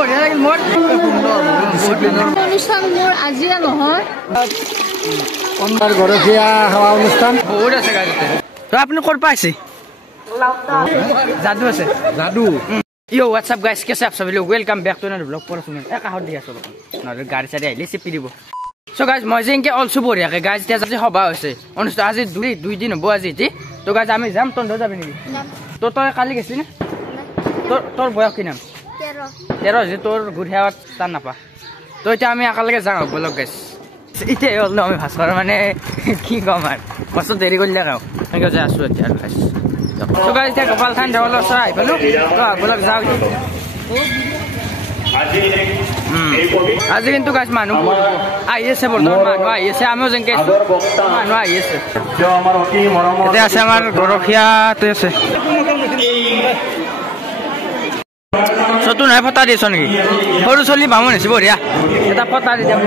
বঢ়িয়া লাগিল মোৰ অনুষ্ঠান মোৰ আজিয়ে নহয় অন্ধাৰ গৰখীয়া সেৱা অনুষ্ঠান বহুত আছে গাড়ীতে তো আপুনি ক'ৰ পৰা আহিছে যাদু আছে যাদু Yo, what's up guys? What's up? So welcome back to another vlog for us. Kahot dia so. Na gari sari aile sipi dibo. So guys, moi jenke also bori ake guys tia jaji hoba hoise. Onusthan aji দুই দিন হবো আজি তি. তো guys আমি যাম তন্দ যাবি নেকি? তো তই কালি গেছলি না? তোর বয়স কি নাম? 13 যে তোর গুড়িয়াত তান নাপা। তো এটা আমি একালকে যাও ব্লগ গাইস। ইতে হল আমি ভাস্কর মানে কি কম আর। কষ্ট দেরি করলে গাও। আমি যা আছো এতিয়া guys. So guys, take a ball hand all side. Hello. Bolak जाओ. आज কিন্তু guys মানুহ আইছে বৰ্তমান মানুহ আইছে আমিও যেনকে মানুহ আইছে এতিয়া আছে আমাৰ গৰখীয়া তে আছে সতু নাই ফটা দিছ নেকি সৰু চলি বামন আছে বঢ়িয়া এটা ফটা দি দিয়া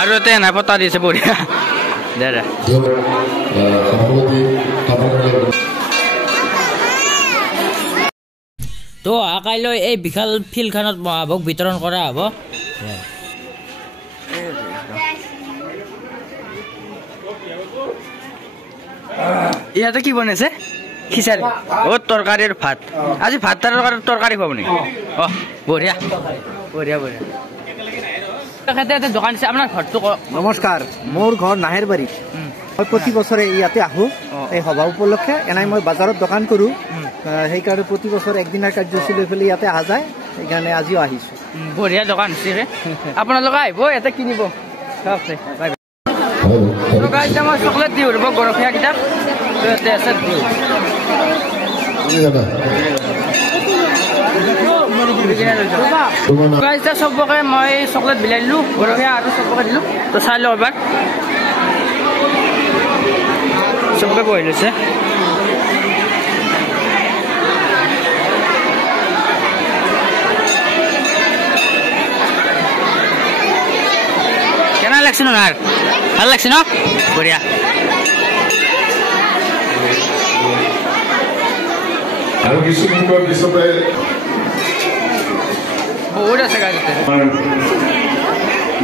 আৰু এতে নাই ফটা দিছে বঢ়িয়া দেৰা তো কাইলৈ এই বিশাল ফিল্ডখনত মহাভোগ বিতৰণ কৰা হ'ব ইয়াতে কি বনাইছে খিচাৰি ও তৰকাৰীৰ ভাত আজি ভাত তৰকাৰী খুৱাব নেকি অ বঢ়িয়া বঢ়িয়া বঢ়িয়া দোকান আছে আপোনাৰ ঘৰটো নমস্কাৰ মোৰ ঘৰ নাহেৰবাৰী মই প্ৰতি বছৰে ইয়াতে আহো এই সভা উপলক্ষে এনাই মই বজাৰত দোকান কৰো সেইকাৰণে প্ৰতি বছৰ একদিনৰ কাৰ্যসূচী লৈ পেলাই ইয়াতে আহা যায় সেইকাৰণে আজিও আহিছো বঢ়িয়া দোকান আছে আপোনালোকে আহিব ইয়াতে কিনিব আছে তো গাইজ মই চকলেট দিওঁ ৰ'ব গৰখীয়া কিতাপ ইয়াতে আছে দিওঁ গাইজ চবকে মই চকলেট বিলাই দিলোঁ গৰখীয়া আৰু চবকে দিলোঁ তো চাই লওঁ এবাৰ চবকে বহি লৈছে কেনা লাগছে না ভাল লাগছে ন বঢ়িয়া আৰু কিছু মিনিটৰ পিছতে বহুত আছে গাড়ীতে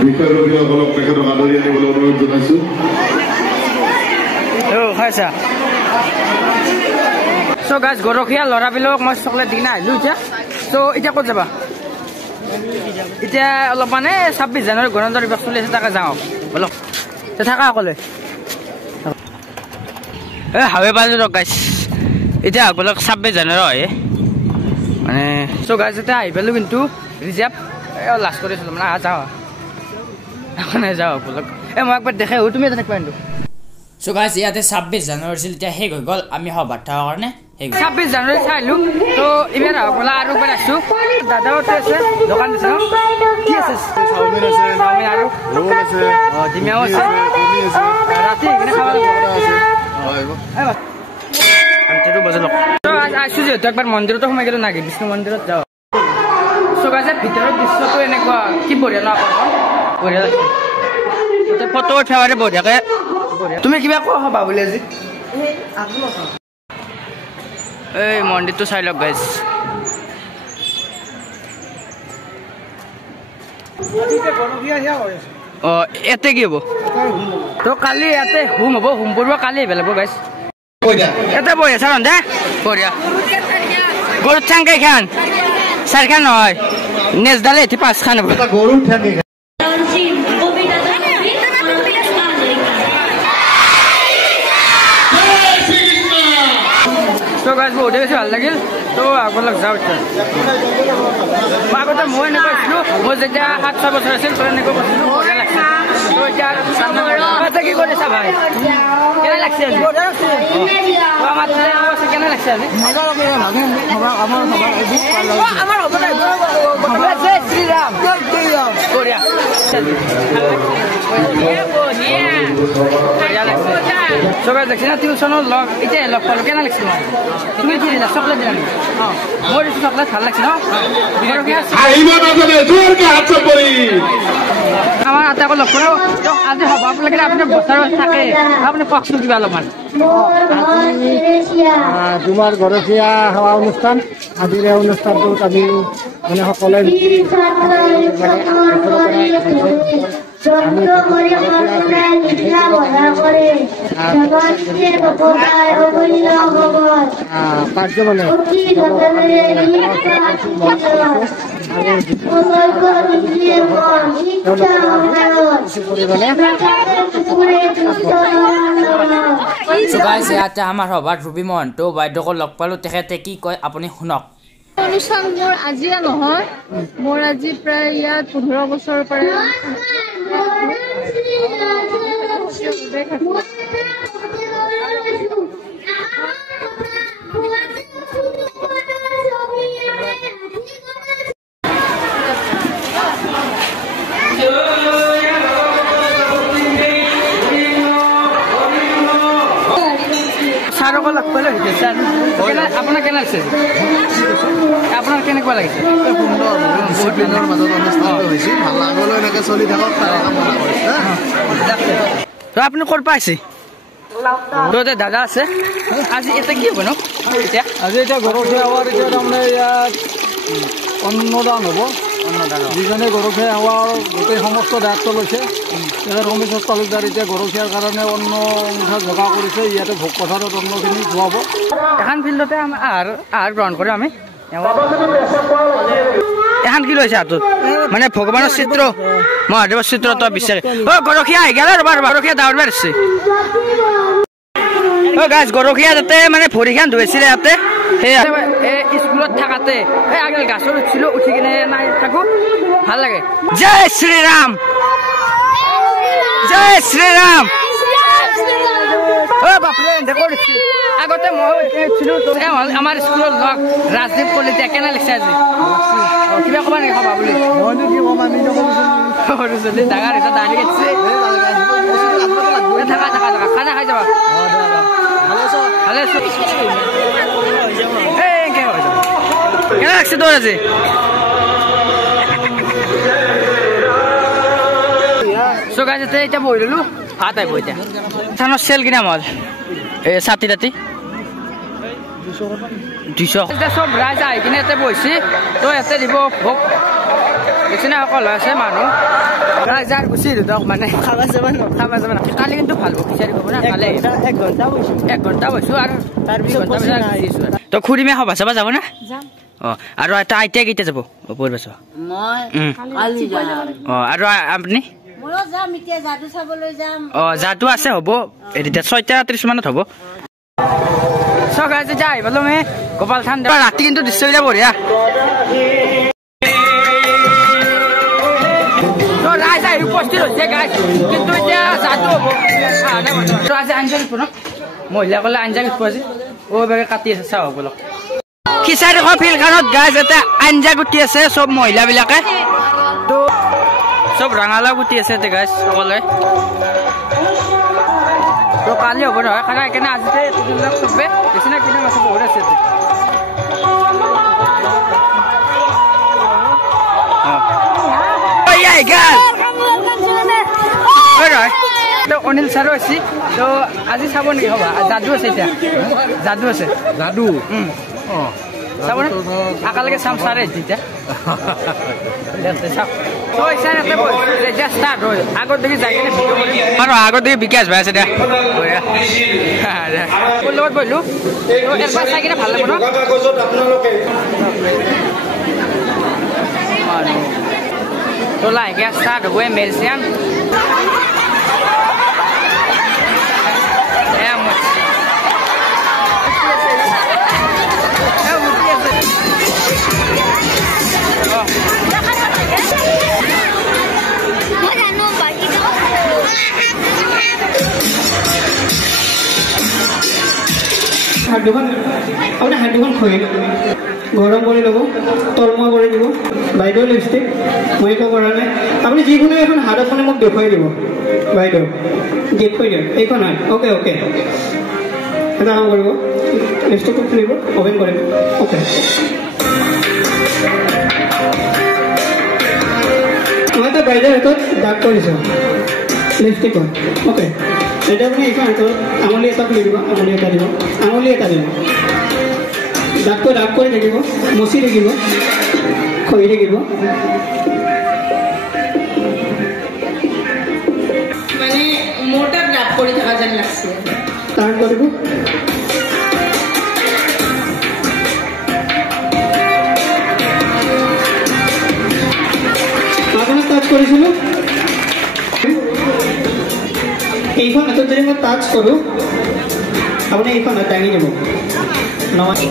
বিষয়ববীয়াসকলক তেখেতক আদৰি আনিবলৈ অনুৰোধ জনাইছোঁ খাইছা চ' গাছ গৰখীয়া ল'ৰাবিলাকক মই চকলেট দি কিনে আহিলোঁ এতিয়া চ' এতিয়া ক'ত যাবা এতিয়া অলপ মানে 26 জানুৱাৰী গণতন্ত্ৰ দিৱস চলি আছে তাকে যাওঁ বলক থাকা অকলে হাৱে পালোঁ ৰক গাইছ এতিয়া বলক 26 জানুৱাৰী হয় মানে চ' গাছ এতিয়া আহি পালোঁ কিন্তু ৰিজাৰ্ভ লাষ্ট কৰিছিলোঁ মানে যাওঁ এখন যাওঁ বলক মই একবাৰ দেখাই তুমি এটা দেখুৱাই আনিলোঁ চ' গাইছ ইয়াতে 26 জানুৱাৰী আছিল এতিয়া শেষ হৈ গ'ল আমি সভাত থকাৰ কাৰণে 26 জানুৱাৰী চাইলোঁ তো ইমান বোলা আৰু এবাৰ আছোঁ দাদাও আছে দোকান দিছে কি আছে চাওমিন আৰু ৰোল আছে ডিমাও আছে ৰাতি এইখিনি খাব লাগিব বজালক আহিছোঁ যিহেতু একবাৰ মন্দিৰতো সোমাই গ'লোঁ নাগি বিষ্ণু মন্দিৰত যাওঁ চ' গাইছে ভিতৰৰ দৃশ্যটো এনেকুৱা কি বঢ়িয়া ন বঢ়িয়া লাগিছে এতিয়া ফটো উঠাবাৰে বঢ়িয়াকৈ তুমি কিবা কোৱা হ'বা বুলি আজি এই মন্দিৰটো চাই লওক গাইজ অ ইয়াতে কি হ'ব তো কালি ইয়াতে হোম হ'ব হোম কৰিব কালি আহিব লাগিব গাইজ ইয়াতে বঢ়িয়া চাৰ দে বঢ়িয়া গৰুৰ ঠেং কেইখান 4খান নহয় নেজডালে এটি 5খান হ'ব গৰুৰ ঠেং তো গাছ বহুত বেছি ভাল লাগিল তো আপোনালোক যাওঁ এতিয়া মই আগতে মই এনেকুৱা আছিলোঁ মই যেতিয়া 7-6 বছৰ আছিল তো এনেকুৱা কৰিছিলোঁ বঢ়িয়া লাগিছিল তো এতিয়া কি কৰিছা ভাই কেনে লাগিছে কেনে লাগিছে আজি শ্ৰীৰাম বঢ়িয়া বঢ়িয়া লাগিছে চবে দেখছি না টিউচনৰ লগ এতিয়া লগ পালোঁ কেনে লাগিছে তুমি কি দিলা চকলেট দিলা নেকি মোৰ দিছোঁ চকলেট ভাল লাগিছে ন আমাৰ আটাইকো লগ কৰোঁ আজি সভা লাগিলে বছৰত থাকে আপুনি কওকচোন কিবা অলপমান তোমাৰ গৰখীয়া সেৱা অনুষ্ঠান আজিৰ অনুষ্ঠানটোত আমি মানে সকলোৱে কাৰ্য মানে ইয়াতে আমাৰ সভাত ৰবি মহন্ত বাইদেউক লগ পালোঁ তেখেতে কি কয় আপুনি শুনক অনুষ্ঠান মোৰ আজিয়ে নহয় মোৰ আজি প্ৰায় ইয়াত 15 বছৰৰ পৰা ছাৰক লগ পালোঁ আপোনাৰ কেনে লাগিছে আপোনাৰ কেনেকুৱা লাগিছে আপুনি ক'ৰ পৰা আহিছে দাদা আছে আজি এতিয়া কি হ'ব ন এতিয়া আজি এতিয়া গৰখীয়া সেৱাৰ এতিয়া তাৰমানে ইয়াত অন্নদান হ'ব যিজনে গৰখীয়া সেৱাৰ গোটেই সমস্ত দায়িত্ব লৈছে সমিতি তালুকদাৰ এতিয়া গৰখীয়াৰ কাৰণে অন্ন মুঠা যোগাৰ কৰিছে ইয়াতে ভোগ পথাৰত অন্নখিনি খুৱাব এখন ফিল্ডতে আহাৰ গ্ৰহণ কৰোঁ আমি এখন কি লৈছে হাতত মানে ভগৱানৰ চিত্ৰ মহাদেৱৰ চিত্ৰ তই বিচাৰে গৰখীয়া আহি গেল ৰবা গৰখীয়া ডাঙৰ মাৰিছে গাছ গৰখীয়া যাতে মানে ভৰিখন ধুইছিলে ইয়াতে সেই স্কুলত থাকাতে এই আগেল গাছত উঠিছিলোঁ উঠি কিনে নাই থাকোঁ ভাল লাগে জয় শ্ৰীৰাম জয় শ্ৰীৰাম বাপৰে আগতে মই উঠিছিলোঁ আমাৰ স্কুলত লগ ৰাজদীপ কলিতা কেনে লাগিছে আজি কিবা ক'বা নেকি খাবা বুলি সৰু চলি ডাঙৰ হৈছে দালি কাটিছে থাকা থাকা থাকা খানা খাই যাবা ভালে আছো কেনে লাগছে তোৰ আজি চকাইতে এতিয়া বহি ললো ভাত আহিব এতিয়া থানৰ চেল কিনা মাল এই ছাতি তাতি 200 চব ৰাইজ আহি কিনে ইয়াতে বহিছে তো ইয়াতে দিব ভোগ দেখিছে না অকল আছে মানুহ ৰাইজ আৰু গুচি দিয়ক মানে খাবা যাব কালি কিন্তু ভাল ভোগ বিচাৰি পাব না কালি 1 ঘণ্টা বহিছোঁ আৰু তো খুৰীমে সভা চাবা যাব না আৰু এটা আইতা কেইটা যাব পঢ়িব আৰু আপুনি যাদু আছে হ'ব এতিয়া 6:30 মানত হ'ব চকাই যাই পালো আমি গোপাল থান ৰাতি কিন্তু দৃশ্যকেইটা বঢ়িয়া ৰাইজ আহি উপস্থিত হৈছে গাইজ কিন্তু এতিয়া যাদু হ'ব আজি আঞ্জা কিনিব ন মহিলাসকলে আঞ্জা কিনিব আজি বেগে কাটি আছে চাওঁ বলক খিচাৰি খোৱা ফিল্ডখনত গাইজ এটা আঞ্জা গুটি আছে চব মহিলাবিলাকে তো চব ৰঙালাও গুটি আছে এতিয়া গাইজ সকলোৱে তো কালি হ'ব নহয় কাৰণ সেইকাৰণে আজিতে চবে নিচিনা কিনা মাছ বহুত আছে অনিল ছাৰো আছে তো আজি চাব নেকি হ'বা যাদু আছে এতিয়া যাদু আছে যাদু চাব নে একেলগে চাম ছাৰে এতিয়া আগত দেখি যাই কিনে আগত দেখি বিকাশ ভাই আছে দিয়া লগত বহিলো একবাৰ চাই কিনে ভাল লাগিব তো লাহেকে ষ্টাৰ্ট হ'ব মেলচিয়ান আপোনাৰ হাত দুখন খহি গৰম কৰি ল'ব তলমুৱা কৰি দিব বাইদেউ লিপষ্টিক মই একো কৰা নাই আপুনি যিকোনো এখন হাত এখনে মোক দেখুৱাই দিব বাইদেউ দেখুৱাই দিয়ক এইখন হয় অ'কে অ'কে এটা কাম কৰিব লিপষ্টিকটো খুলিব অ'পেন কৰিব অ'কে মই এটা বাইদেউৰ হাতত দাগ কৰিছোঁ লিপষ্টিক ওকে এটা আপুনি এইখন হাতত আঙুলি এটা খুলি দিব আঙুলি এটা দিব দাঁতটো ডাক কৰি থাকিব মচি থাকিব খহি থাকিব মানে মোটা ডাক কৰি থকা যেন লাগছে টাৰ্ণ কৰিব আপোনাৰ টাচ কৰিছিলোঁ এইখন হাতত যদি মই টাচ কৰোঁ আপুনি এইখন হাত দাঙি দিব নহয়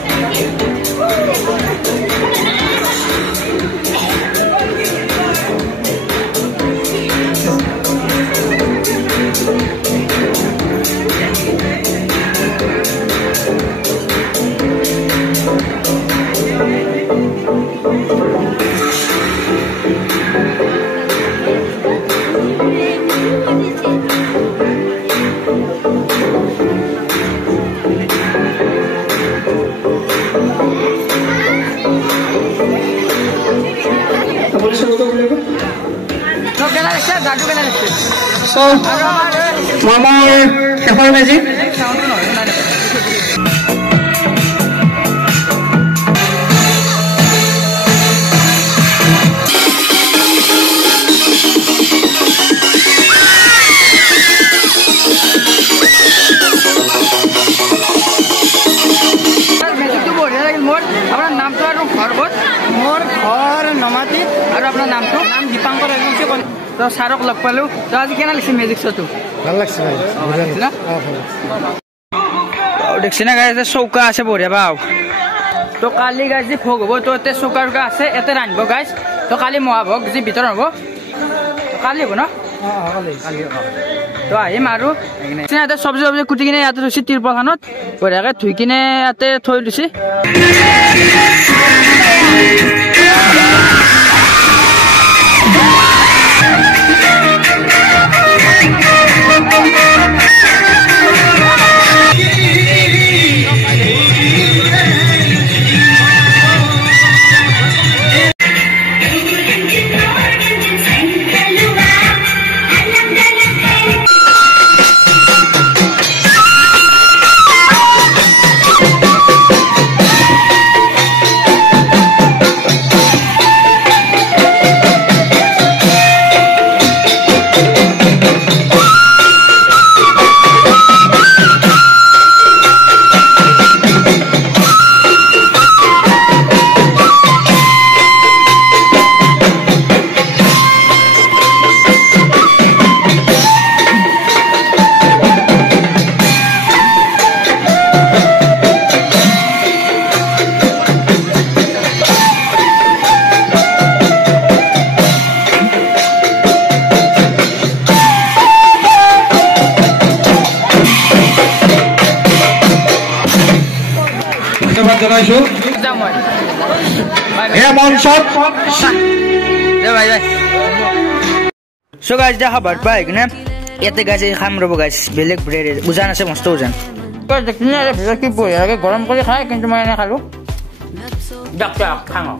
মামাৰ শেষৰ মেজিক মোৰ ঘৰ নমাটিত আৰু আপোনাৰ নামটো নাম দীপাংকৰ তো ছাৰক লগ পালো তো আজি কেনে লাগিছে মেজিক শ্ব'টো ভাল লাগছে দেখছি না গাড়ি চৌকা আছে বঢ়িয়া বাও তো কালি গাছ যি ভোগ হ'ব তো এতে চৌকা চৌকা আছে এতে ৰান্ধিব গাছ তো কালি মহাভোগ যি ভিতৰত হ'ব কালি হ'ব ন তো আহিম আৰু ইয়াতে চব্জি চব্জি কুটি কিনে ইয়াতে থৈছে তিৰপালখনত বঢ়িয়াকৈ ধুই কিনে ইয়াতে থৈ দিছে জনাইছো সো গাইজ দেখা ভাত পাই কিনে ইয়াতে গাছ খাম ৰ'ব গাছ বেলেগ ব্ৰেড উজান আছে মস্ত উজান কি বঢ়িয়াকৈ গৰম কৰি খায় কিন্তু মই এনে খালোঁ দিয়ক খাওঁ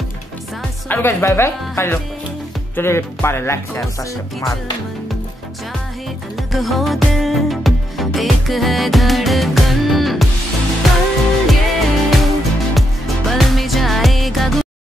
আৰু গাছ বাই বাই খাই লওক যদি পাৰে লাগছে আৰু তাৰপিছত মাৰ